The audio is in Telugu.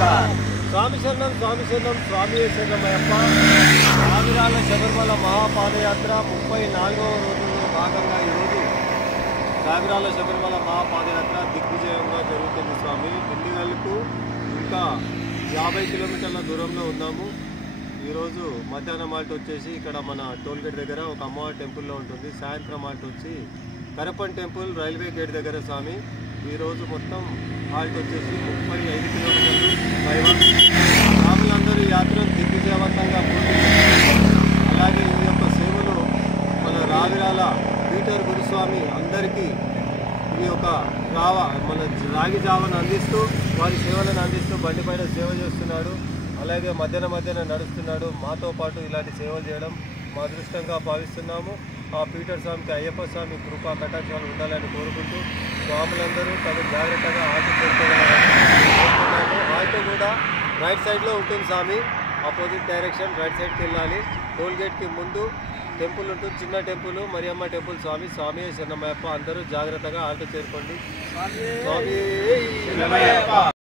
స్వామి శరణం స్వామి శరణం స్వామి శరణమయ్యప్ప. రావిరాల శబరిమల మహాపాదయాత్ర 34వ రోజుల్లో భాగంగా ఈరోజు రావిరాల శబరిమల మహాపాదయాత్ర దిగ్విజయంగా జరుగుతుంది. స్వామి దిండిగల్కు ఇంకా 50 కిలోమీటర్ల దూరంలో ఉన్నాము. ఈరోజు మధ్యాహ్నం హాల్ట్ వచ్చేసి ఇక్కడ మన టోల్గేట్ దగ్గర ఒక అమ్మవారి టెంపుల్లో ఉంటుంది. సాయంత్రం హాల్ట్ వచ్చి కరపన్ టెంపుల్ రైల్వే గేట్ దగ్గర స్వామి. ఈరోజు మొత్తం హాల్ట్ వచ్చేసి 35 కిలోమీటర్లు పైగా. స్వాములందరూ యాత్రను దిగ్విజయవంతంగా పూర్తి చేస్తారు. అలాగే ఈ యొక్క సేవలు మన రావిరాల పీటర్ గురుస్వామి అందరికీ ఈ యొక్క మన రాగి జావను అందిస్తూ వారి సేవలను అందిస్తూ బండిపైన సేవ చేస్తున్నాడు. అలాగే మధ్యాహ్నం నడుస్తున్నాడు. మాతో పాటు ఇలాంటి సేవలు చేయడం మా అదృష్టంగా భావిస్తున్నాము. ఆ పీటర్ స్వామికి అయ్యప్ప స్వామి కృపా కటాక్షాలు ఉండాలని కోరుకుంటూ స్వాములందరూ తగు జాగ్రత్తగా ఆటో చేరుకోవాలని. ఆటో కూడా రైట్ సైడ్లో ఉంటుంది స్వామి. ఆపోజిట్ డైరెక్షన్ రైట్ సైడ్కి వెళ్ళాలి. టోల్గేట్కి ముందు టెంపుల్ ఉంటుంది, చిన్న టెంపుల్ మరియమ్మ టెంపుల్. స్వామి శరణమయ్యప్ప. అందరూ జాగ్రత్తగా ఆటో చేరుకోండి. స్వామి